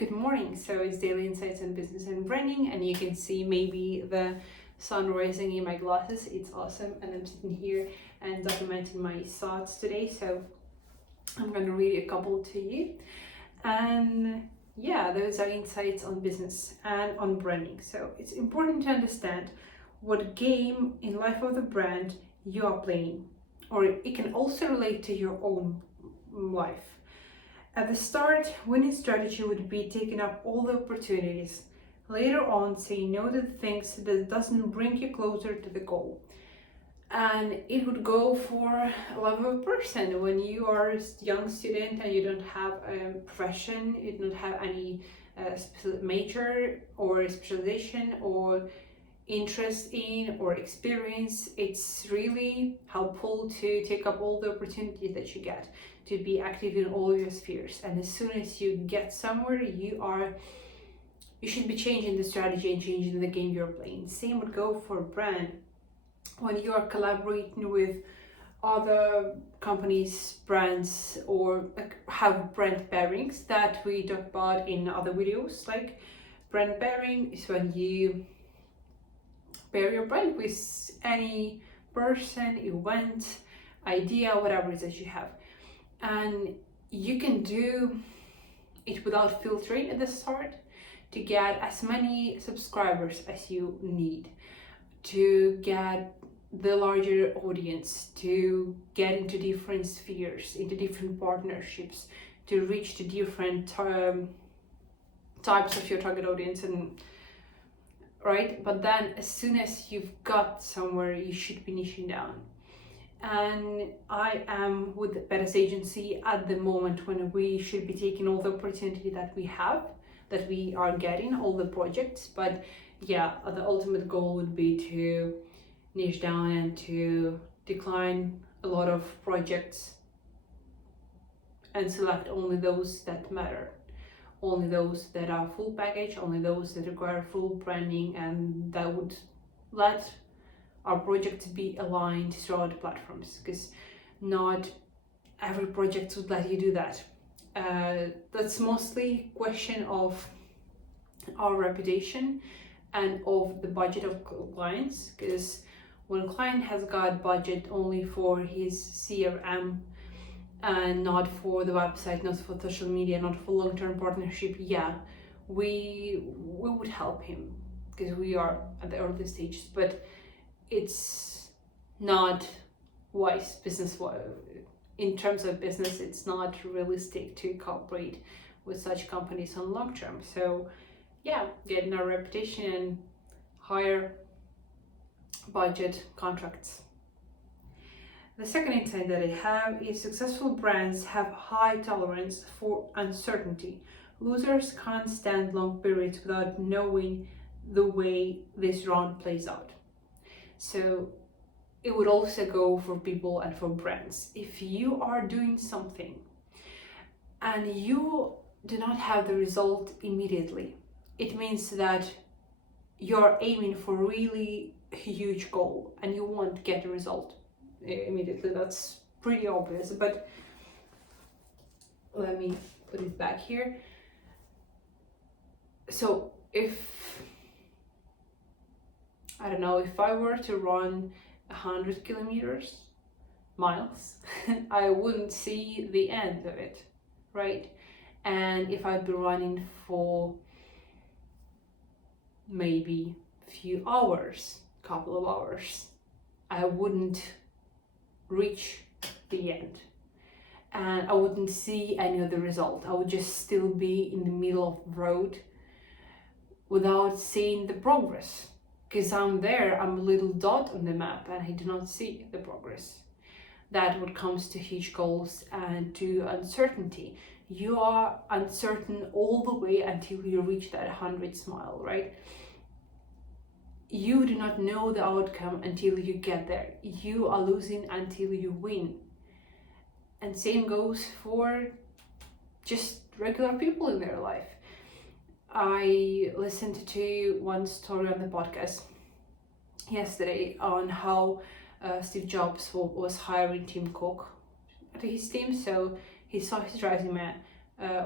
Good morning. So it's daily insights on business and branding, and you can see maybe the sun rising in my glasses. It's awesome, and I'm sitting here and documenting my thoughts today. So I'm going to read a couple to you, and yeah, those are insights on business and on branding. So it's important to understand what game in life of the brand you are playing, or it can also relate to your own life. At the start, winning strategy would be taking up all the opportunities. Later on, saying no to the things that doesn't bring you closer to the goal. And it would go for a level of person. When you are a young student and you don't have a profession, you don't have any major or specialization or interest in or experience, it's really helpful to take up all the opportunities that you get, to be active in all your spheres. And as soon as you get somewhere, you should be changing the strategy and changing the game you're playing. Same would go for brand. When you are collaborating with other companies, brands, or have brand pairings that we talk about in other videos. Like brand pairing is when you pair your brand with any person, event, idea, whatever it is that you have. And you can do it without filtering at the start to get as many subscribers as you need, to get the larger audience, to get into different spheres, into different partnerships, to reach the different types of your target audience, and right? But then as soon as you've got somewhere, you should be niching down. And I am with the BADASS agency at the moment when we should be taking all the opportunity that we have, that we are getting, all the projects. But yeah, the ultimate goal would be to niche down and to decline a lot of projects and select only those that matter, only those that are full package, only those that require full branding, and that would let our projects be aligned throughout platforms, because not every project would let you do that. That's mostly question of our reputation and of the budget of clients, because when a client has got budget only for his CRM and not for the website, not for social media, not for long-term partnership, yeah, we would help him because we are at the early stages, but it's not wise business. In terms of business, it's not realistic to cooperate with such companies on long term. So yeah, getting our reputation and higher budget contracts. The second insight that I have is successful brands have high tolerance for uncertainty. Losers can't stand long periods without knowing the way this round plays out. So it would also go for people and for brands. If you are doing something and you do not have the result immediately, it means that you're aiming for really huge goal and you won't get the result immediately. That's pretty obvious, but let me put it back here. So if I were to run 100 miles, I wouldn't see the end of it, right? And if I'd be running for maybe a few hours, couple of hours, I wouldn't reach the end and I wouldn't see any of the result. I would just still be in the middle of the road without seeing the progress, because I'm there, I'm a little dot on the map and I do not see the progress. That what comes to huge goals and to uncertainty. You are uncertain all the way until you reach that 100th mile, right? You do not know the outcome until you get there. You are losing until you win. And same goes for just regular people in their life. I listened to one story on the podcast yesterday on how Steve Jobs was hiring Tim Cook to his team. So he saw his resume,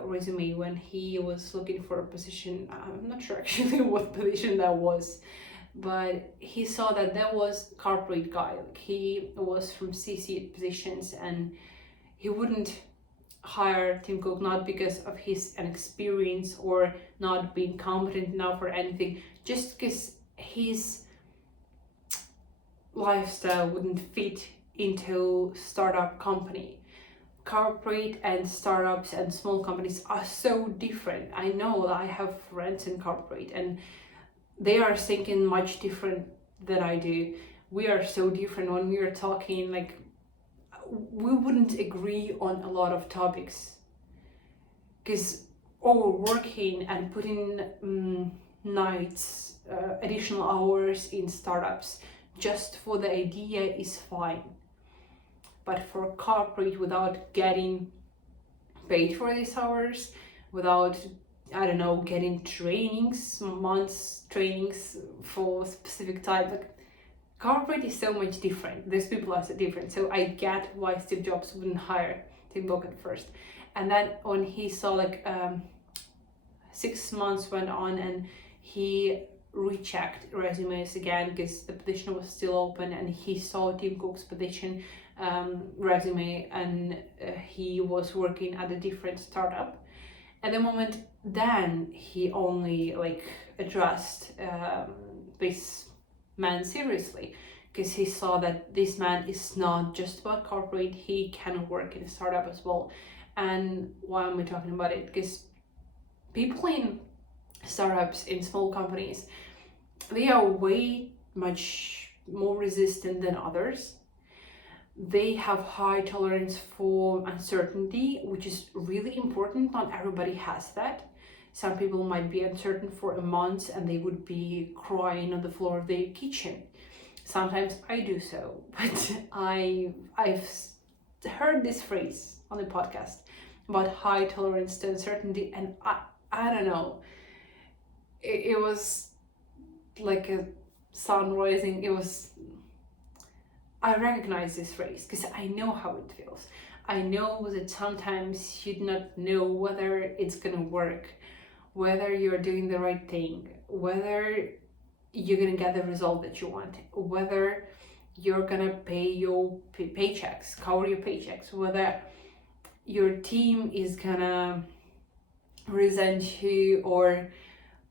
resume when he was looking for a position. I'm not sure actually what position that was, but he saw that there was corporate guy. Like, he was from C-suite positions, and he wouldn't hire Tim Cook not because of his inexperience or not being competent enough or anything, just because his lifestyle wouldn't fit into startup company. Corporate and startups and small companies are so different. I know that I have friends in corporate and they are thinking much different than I do. We are so different when we are talking, like, we wouldn't agree on a lot of topics because overworking and putting nights, additional hours in startups just for the idea is fine. But for corporate, without getting paid for these hours, without, I don't know, getting trainings, months trainings for specific type, like, corporate is so much different. These people are so different. So I get why Steve Jobs wouldn't hire Tim Cook at first. And then when he saw, like, 6 months went on and he rechecked resumes again because the position was still open, and he saw Tim Cook's position resume, and he was working at a different startup. At the moment, then he only, like, addressed this man seriously, because he saw that this man is not just about corporate, he can work in a startup as well. And why am I talking about it? Because people in startups, in small companies, they are way much more resistant than others. They have high tolerance for uncertainty, which is really important. Not everybody has that. Some people might be uncertain for a month and they would be crying on the floor of their kitchen. Sometimes I do so, but I've heard this phrase on the podcast about high tolerance to uncertainty, and I don't know. It was like a sun rising. I recognize this phrase because I know how it feels. I know that sometimes you do not know whether it's gonna work, whether you're doing the right thing, whether you're gonna get the result that you want, whether you're gonna pay your paychecks, cover your paychecks, whether your team is gonna resent you or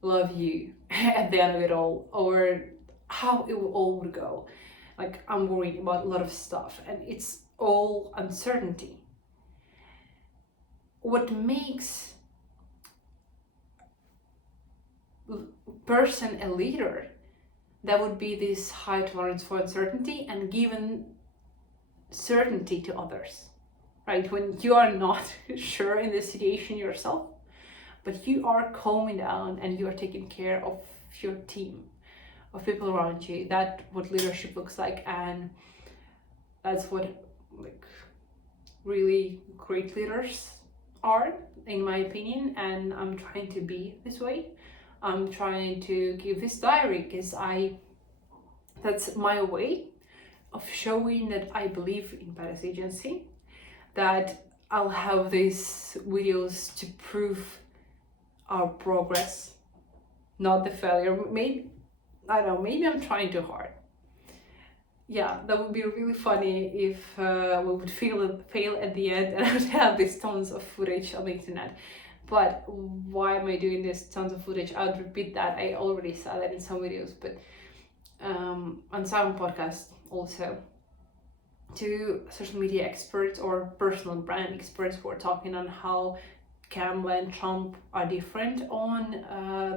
love you at the end of it all, or how it all would go. Like, I'm worried about a lot of stuff, and it's all uncertainty. What makes person a leader, that would be this high tolerance for uncertainty and given certainty to others, right? When you are not sure in the situation yourself, but you are calming down and you are taking care of your team, of people around you. That's what leadership looks like, and that's what, like, really great leaders are, in my opinion. And I'm trying to be this way. I'm trying to give this diary because that's my way of showing that I believe in Badass Agency, that I'll have these videos to prove our progress, not the failure. Maybe, I don't know, maybe I'm trying too hard. Yeah, that would be really funny if we would fail at the end and I would have these tons of footage on the internet. But why am I doing this tons of footage? I would repeat that. I already said that in some videos, but on some podcasts also, to social media experts or personal brand experts who are talking on how Kamala and Trump are different on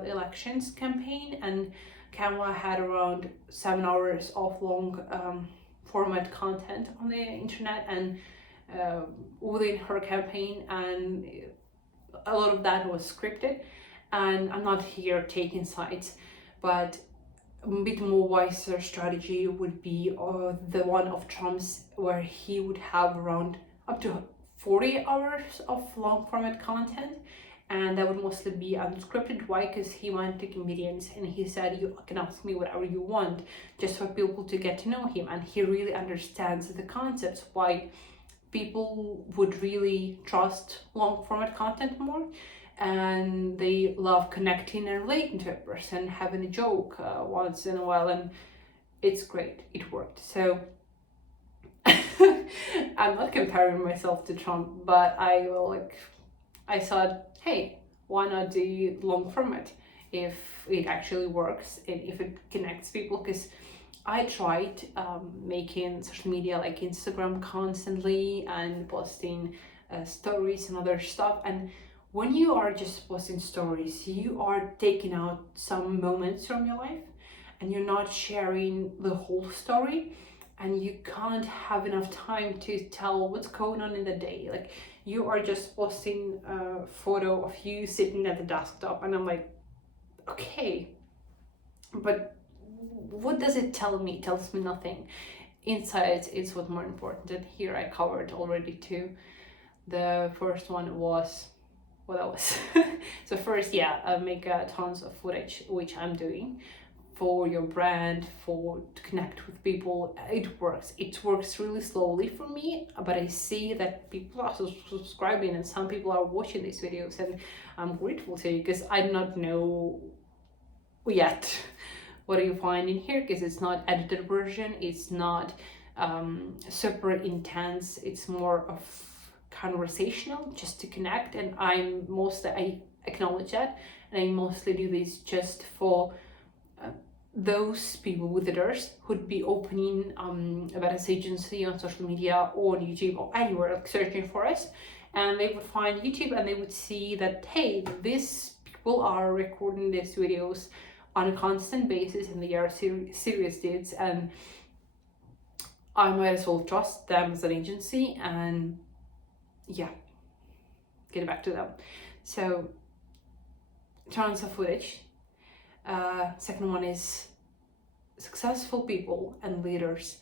the elections campaign. And Kamala had around 7 hours of long format content on the internet and within her campaign, and a lot of that was scripted. And I'm not here taking sides, but a bit more wiser strategy would be the one of Trump's, where he would have around up to 40 hours of long format content, and that would mostly be unscripted. Why? Because he went to comedians and he said, you can ask me whatever you want, just for people to get to know him. And he really understands the concepts, why people would really trust long format content more, and they love connecting and relating to a person, having a joke once in a while, and it's great. It worked. So I'm not comparing myself to Trump, but I thought, hey, why not do long format if it actually works and if it connects people? Because I tried making social media like Instagram constantly and posting stories and other stuff, and when you are just posting stories, you are taking out some moments from your life and you're not sharing the whole story, and you can't have enough time to tell what's going on in the day. Like, you are just posting a photo of you sitting at the desktop, and I'm like, okay, but what does it tell me? It tells me nothing. Insights is what's more important, and here I covered already two. The first one was what else? So first, make tons of footage, which I'm doing for your brand, to connect with people. It works really slowly for me, but I see that people are subscribing and some people are watching these videos, and I'm grateful to you, because I do not know yet what you find in here, because it's not edited version, it's not super intense, it's more of conversational, just to connect. And I acknowledge that, and I mostly do this just for those people with others who'd be opening a badass agency on social media or on YouTube or anywhere, like searching for us, and they would find YouTube and they would see that, hey, these people are recording these videos on a constant basis and they are serious dudes, and I might as well trust them as an agency and get back to them. So tons of footage. Second one is successful people and leaders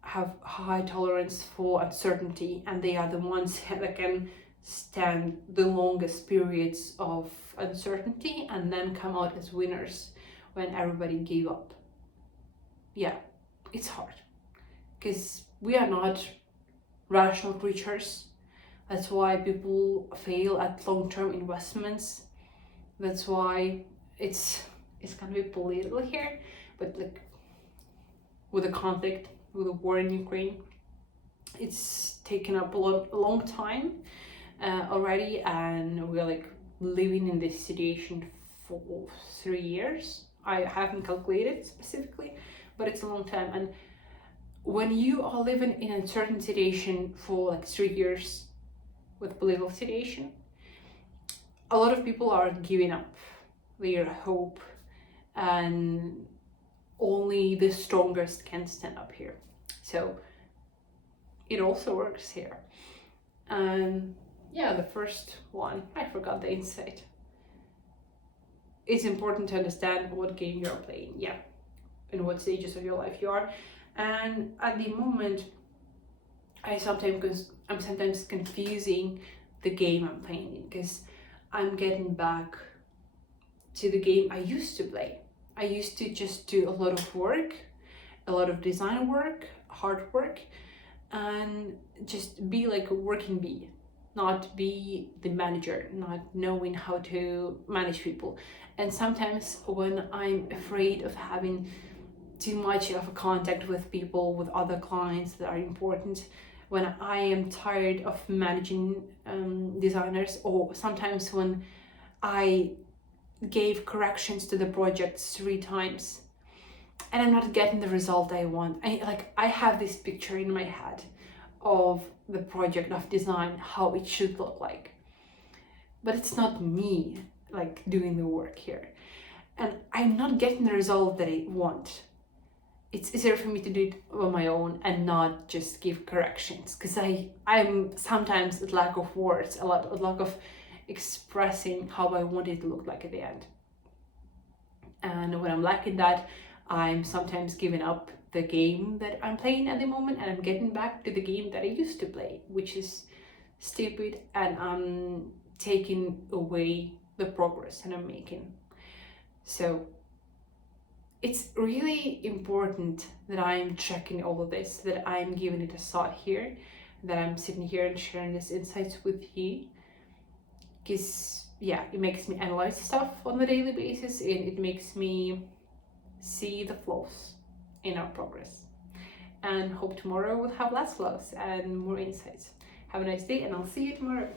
have high tolerance for uncertainty, and they are the ones that can stand the longest periods of uncertainty and then come out as winners when everybody gave up. Yeah, it's hard because we are not rational creatures. That's why people fail at long-term investments. That's why it's gonna be political here, but like with the conflict, with the war in Ukraine, it's taken up a long time already, and we're like living in this situation for 3 years. I haven't calculated specifically, but it's a long time. And when you are living in a certain situation for like 3 years with political situation, a lot of people are giving up their hope, and only the strongest can stand up here. So it also works here. And the first one, I forgot the insight. It's important to understand what game you're playing, and what stages of your life you are. And at the moment, I'm sometimes confusing the game I'm playing in, because I'm getting back to the game I used to play. I used to just do a lot of work, a lot of design work, hard work, and just be like a working bee, not be the manager, not knowing how to manage people. And sometimes when I'm afraid of having too much of a contact with people, with other clients that are important, when I am tired of managing designers, or sometimes when I gave corrections to the project 3 times and I'm not getting the result I want. I have this picture in my head of the project of design, how it should look like, but it's not me like doing the work here, and I'm not getting the result that I want. It's easier for me to do it on my own and not just give corrections, because I'm sometimes at lack of words, a lack of expressing how I want it to look like at the end. And when I'm lacking that, I'm sometimes giving up the game that I'm playing at the moment, and I'm getting back to the game that I used to play, which is stupid, and I'm taking away the progress that I'm making. So it's really important that I'm checking all of this, that I'm giving it a thought here, that I'm sitting here and sharing these insights with you, because yeah, it makes me analyze stuff on a daily basis, and it makes me see the flaws in our progress, and hope tomorrow will have less flaws and more insights. Have a nice day, and I'll see you tomorrow.